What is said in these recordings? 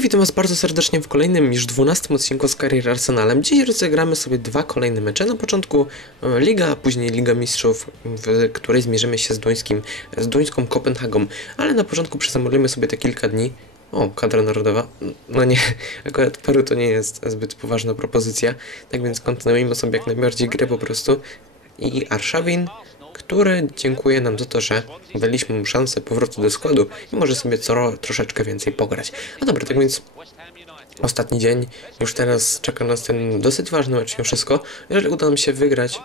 Witam was bardzo serdecznie w kolejnym już 12 odcinku z Career Arsenalem. Dzisiaj rozegramy sobie dwa kolejne mecze. Na początku e, Liga, a później Liga Mistrzów, w której zmierzymy się z duńskim, z duńską Kopenhagą. Ale na początku przezamolimy sobie te kilka dni. O, kadra narodowa. No nie, akurat Peru to nie jest zbyt poważna propozycja. Tak więc kontynuujmy sobie jak najbardziej grę po prostu. I Arszawin, który dziękuję nam za to, że daliśmy mu szansę powrotu do składu i może sobie co, troszeczkę więcej pograć. No dobra, tak więc ostatni dzień, już teraz czeka nas ten dosyć ważny mecz mimo wszystko. Jeżeli uda nam się wygrać,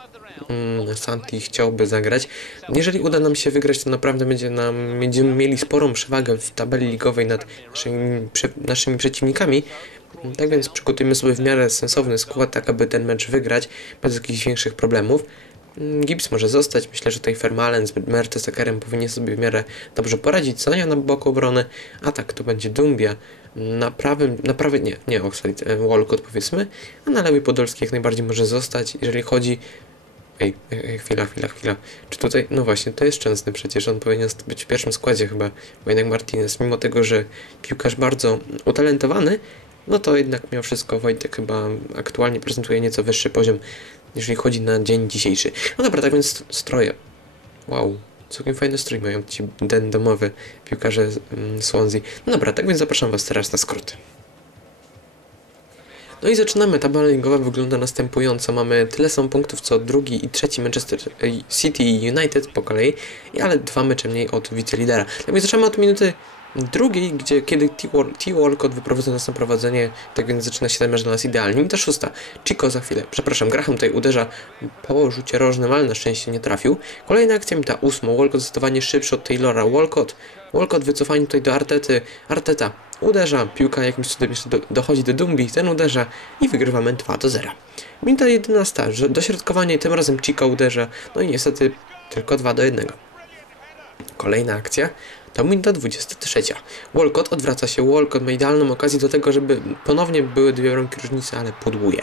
mm, Santi chciałby zagrać. Jeżeli uda nam się wygrać, to naprawdę będzie nam, będziemy mieli sporą przewagę w tabeli ligowej nad naszymi, prze, naszymi przeciwnikami. Tak więc przygotujmy sobie w miarę sensowny skład, tak aby ten mecz wygrać bez jakichś większych problemów. Mm, Gibbs może zostać. Myślę, że tutaj Fermalen z Mertesakerem powinien sobie w miarę dobrze poradzić. Sania na boku obrony, a tak to będzie Dumbia na prawym, na prawej, nie, nie Oxlade, e, Walcott powiedzmy, a na lewej Podolski jak najbardziej może zostać, jeżeli chodzi Ej, ej, chwila, chwila, chwila. Czy tutaj, no właśnie, to jest Szczęsny przecież, on powinien być w pierwszym składzie chyba, bo jednak Martinez, mimo tego, że piłkarz bardzo utalentowany, no to jednak mimo wszystko Wojtek chyba aktualnie prezentuje nieco wyższy poziom jeżeli chodzi na dzień dzisiejszy. No dobra, tak więc stroje. Wow, całkiem fajny strój mają ci den domowy piłkarze mm, Swansea. No dobra, tak więc zapraszam Was teraz na skróty. No i zaczynamy. Tabela ligowa wygląda następująco. Mamy tyle samo punktów co drugi i trzeci Manchester City i United po kolei, ale dwa mecze mniej od wicelidera. Tak więc zaczynamy od minuty drugiej, gdzie kiedy T. Walcott wyprowadza nas na prowadzenie, tak więc zaczyna się mecz dla nas idealnie. Minuta szósta. Chico za chwilę, przepraszam, Graham tutaj uderza po rzucie rożnym, ale na szczęście nie trafił. Kolejna akcja, minuta ósma. Walcott zdecydowanie szybszy od Taylora. Walcott, Walcott wycofanie tutaj do Artety. Arteta uderza, piłka jakimś cudem jeszcze do, dochodzi do Dumbi, ten uderza i wygrywamy 2 do 0. Minuta 11. Dośrodkowanie, tym razem Chico uderza, no i niestety tylko 2 do 1. Kolejna akcja. To minuta 23. Walcott odwraca się. Walcott ma idealną okazję do tego, żeby ponownie były dwie bramki różnicy, ale podłuje.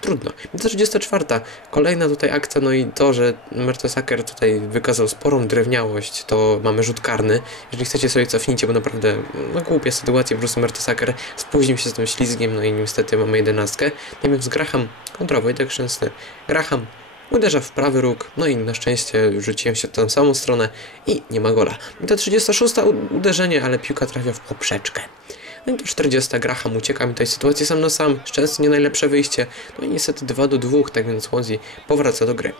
Trudno. Minuta 34. Kolejna tutaj akcja, no i to, że Mertesacker tutaj wykazał sporą drewniałość, to mamy rzut karny. Jeżeli chcecie sobie cofnijcie, bo naprawdę no, głupia sytuacja, po prostu Mertesacker spóźnił się z tym ślizgiem, no i niestety mamy jedenastkę. Natomiast Graham kontra Wojtek Szczęsny. Graham Uderza w prawy róg, no i na szczęście rzuciłem się w tę samą stronę i nie ma gola. To 36 uderzenie, ale piłka trafia w poprzeczkę. No i to 40 Graham ucieka mi tej sytuacji sam na sam. Szczęście nie najlepsze wyjście. No i niestety 2 do 2, tak więc Swansea powraca do gry.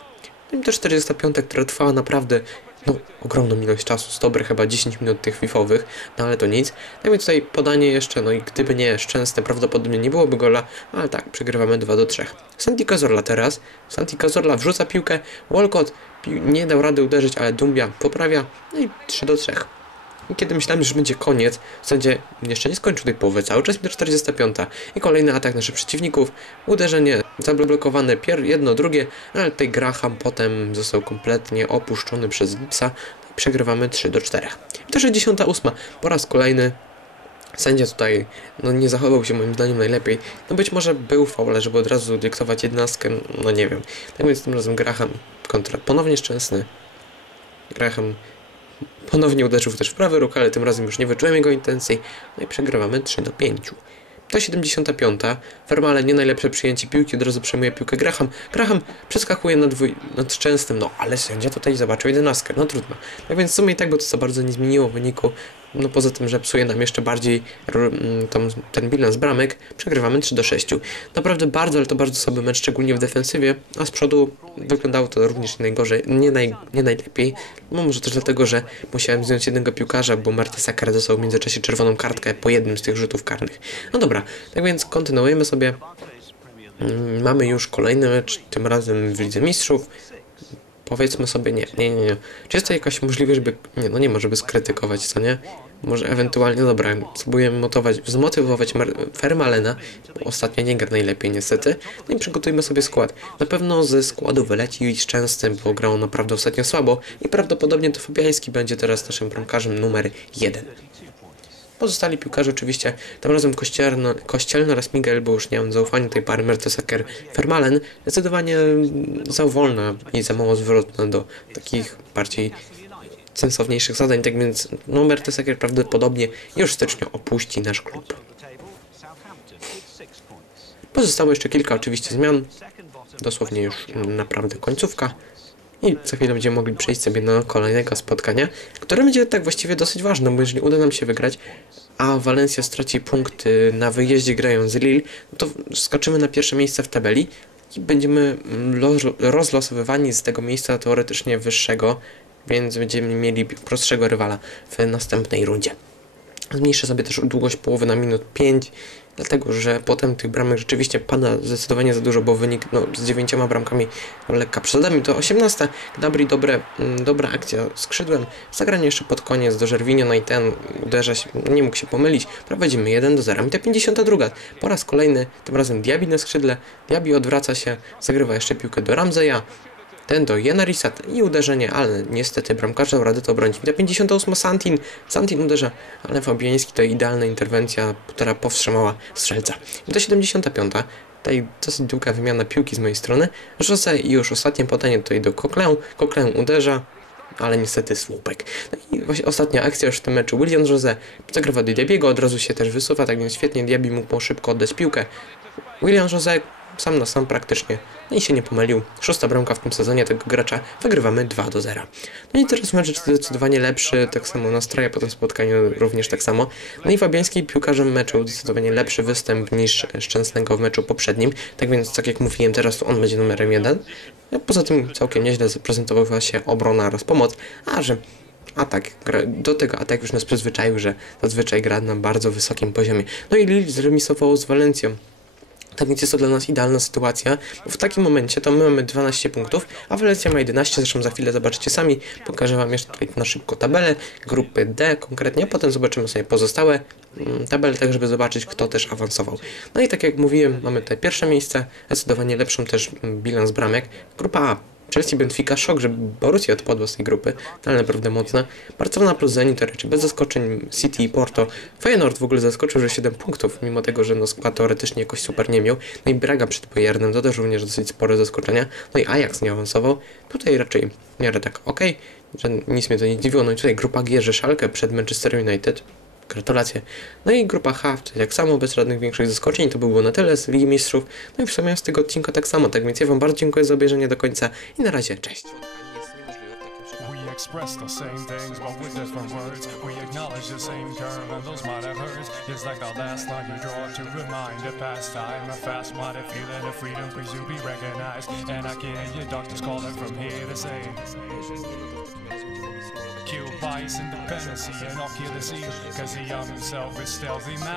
No i to 45, która trwała naprawdę no, ogromną ilość czasu, z dobre chyba 10 minut tych fifowych, no ale to nic. Tak więc tutaj podanie jeszcze, no i gdyby nie szczęsne, prawdopodobnie nie byłoby gola, ale tak, przegrywamy 2 do 3. Santi Cazorla teraz, Santi Cazorla wrzuca piłkę, Walcott nie dał rady uderzyć, ale Dumbia poprawia, no i 3 do 3. I kiedy myślałem, że będzie koniec, w zasadzie jeszcze nie skończył tej połowy, cały czas do 45. I kolejny atak naszych przeciwników, uderzenie zablokowane, pier jedno, drugie, ale tutaj Graham potem został kompletnie opuszczony przez Gipsa przegrywamy 3 do 4. I to 68. Po raz kolejny Sędzia tutaj no, nie zachował się moim zdaniem najlepiej. No być może był faul, żeby od razu dyktować jednostkę, no nie wiem. Tak więc tym razem Graham kontra ponownie szczęsny. Graham Ponownie uderzył też w prawy róg, ale tym razem już nie wyczułem jego intencji. No i przegrywamy 3 do 5. To 75. Fermale nie najlepsze przyjęcie piłki, od razu przejmuje piłkę Graham. Graham przeskakuje nad, dwój, nad Szczęsnym, no ale sędzia tutaj zobaczył jedenastkę, no trudno. Tak więc w sumie i tak by to co bardzo nie zmieniło wyniku. No poza tym, że psuje nam jeszcze bardziej ten bilans bramek, przegrywamy 3 do 6. Naprawdę bardzo, ale to bardzo słaby mecz, szczególnie w defensywie, a z przodu wyglądało to również nie najgorzej, nie, naj, nie najlepiej. No może też dlatego, że musiałem zdjąć jednego piłkarza, bo Mertesacker dostał w międzyczasie czerwoną kartkę po jednym z tych rzutów karnych. No dobra, tak więc kontynuujemy sobie. Mm, mamy już kolejny mecz, tym razem w Lidze Mistrzów powiedzmy sobie nie, nie, nie, nie. Czy jest to jakaś możliwość, żeby, nie, no nie ma, żeby skrytykować, co nie? Może ewentualnie, dobra, spróbujemy motować, zmotywować Fermalena, bo ostatnio nie gra najlepiej niestety, no i przygotujmy sobie skład. Na pewno ze składu wyleci Szczęsny, bo grał naprawdę ostatnio słabo i prawdopodobnie to Fabiański będzie teraz naszym bramkarzem numer jeden. Pozostali piłkarze oczywiście, tym razem Kościelno, Kościelno oraz Miguel, bo już nie mam zaufania tej pary Mertesacker Fermalen, zdecydowanie za wolna i za mało zwrotna do takich bardziej sensowniejszych zadań, tak więc no, Mertesacker prawdopodobnie już w styczniu opuści nasz klub. Pozostało jeszcze kilka oczywiście zmian, dosłownie już naprawdę końcówka. I za chwilę będziemy mogli przejść sobie do kolejnego spotkania, które będzie tak właściwie dosyć ważne, bo jeżeli uda nam się wygrać, a Valencia straci punkty na wyjeździe grając z Lille, to skoczymy na pierwsze miejsce w tabeli i będziemy lo- rozlosowywani z tego miejsca teoretycznie wyższego, więc będziemy mieli prostszego rywala w następnej rundzie. Zmniejszę sobie też długość połowy na minut 5, dlatego że potem tych bramek rzeczywiście pada zdecydowanie za dużo, bo wynik no, z dziewięcioma bramkami lekka przesada mi to 18. Gnabry dobre, mm, dobra akcja skrzydłem. Zagranie jeszcze pod koniec do Żerwinio, no i ten uderza się, nie mógł się pomylić. Prowadzimy 1 do 0. I ta 52. Po raz kolejny, tym razem Diaby na skrzydle. Diaby odwraca się, zagrywa jeszcze piłkę do Ramzeja. Ten do Jena i uderzenie, ale niestety bramkarz dał radę to obronić. Ta 58 Santin, Santin uderza, ale Fabiański to idealna interwencja, która powstrzymała strzelca. To 75. Tutaj dosyć długa wymiana piłki z mojej strony. Jose i już ostatnie podanie tutaj do Coquelin. Coquelin uderza, ale niestety słupek. No i właśnie ostatnia akcja już w tym meczu. William Jose zagrywa do Diabiego, od razu się też wysuwa, tak więc świetnie Diaby mógł szybko oddać piłkę. William Jose sam na sam praktycznie, no i się nie pomylił. Szósta bramka w tym sezonie tego gracza, wygrywamy 2 do 0. No i teraz mecz zdecydowanie lepszy, tak samo nastroje po tym spotkaniu również tak samo. No i Fabiański piłkarzem meczu zdecydowanie lepszy występ niż Szczęsnego w meczu poprzednim, tak więc tak jak mówiłem teraz to on będzie numerem 1. No, poza tym całkiem nieźle zaprezentowała się obrona oraz pomoc, a że atak, do tego atak już nas przyzwyczaił, że zazwyczaj gra na bardzo wysokim poziomie. No i Lille zremisowało z Walencją. Tak więc jest to dla nas idealna sytuacja, bo w takim momencie to my mamy 12 punktów, a Walencja ma 11, zresztą za chwilę zobaczycie sami, pokażę wam jeszcze tutaj na szybko tabelę, grupy D konkretnie, potem zobaczymy sobie pozostałe mm, tabele, tak żeby zobaczyć kto też awansował. No i tak jak mówiłem, mamy tutaj pierwsze miejsce, zdecydowanie lepszą też mm, bilans bramek, grupa A Chelsea, Benfica, szok, że Borussia odpadła z tej grupy, ale naprawdę mocna. Barcelona plus Zenit, raczej bez zaskoczeń, City i Porto. Feyenoord w ogóle zaskoczył, że 7 punktów, mimo tego, że no skład teoretycznie jakoś super nie miał. No i Braga przed Bayernem, to też również dosyć spore zaskoczenia. No i Ajax nie awansował. Tutaj raczej w miarę tak ok, że nic mnie to nie dziwiło. No i tutaj grupa G, że przed Manchester United. Gratulacje. No i grupa H, jak samo, bez żadnych większych zaskoczeń, to by było na tyle z Ligi Mistrzów. No i w sumie z tego odcinka tak samo, tak więc ja Wam bardzo dziękuję za obejrzenie do końca i na razie, cześć. Express the same things, but with different words. We acknowledge the same and those might have hurts. It's like the last line you draw to remind past time, a fast minded feeling of freedom, please you be recognized. And I hear doctors calling from here to say, nice independence he had off here cause he hung himself is stealthy man.